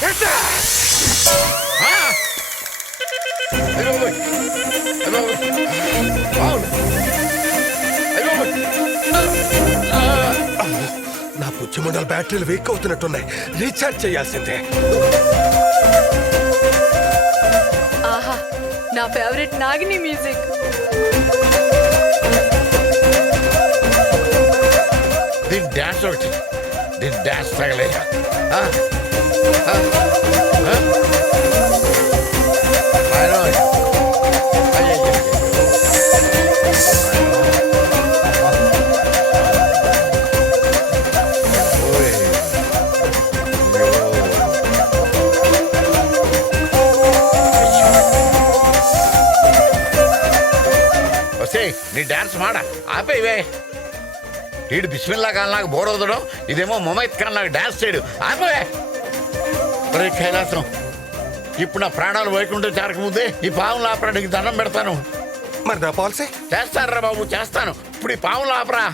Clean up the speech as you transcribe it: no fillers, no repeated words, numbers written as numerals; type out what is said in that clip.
నా పుచ్చిమండల బ్యాటరీలు week అవుతున్నట్టున్నాయి, recharge చేయాల్సిందే. ఆహా, నా ఫేవరెట్ నాగిని మ్యూజిక్. దీని డాన్స్ ఒకటి, దీని డాన్స్ తగలయ్యా. నీ డాన్స్ మాడ ఆపేవే. వీడు బిస్మిల్లా ఖాన్ నాకు బోర్ అవుతాడు, ఇదేమో ముమైత్ ఖాన్ నాకు డాన్స్ చేయడు. ఆపే రే కైలాసం, ఇప్పుడు నా ప్రాణాలు వైకుంఠం చేరకముందే ఈ పావులు ఆపడానికి దండం పెడతాను. మరి నా పాలసీ చేస్తాను రా బాబు, చేస్తాను. ఇప్పుడు ఈ పావులు ఆపరా.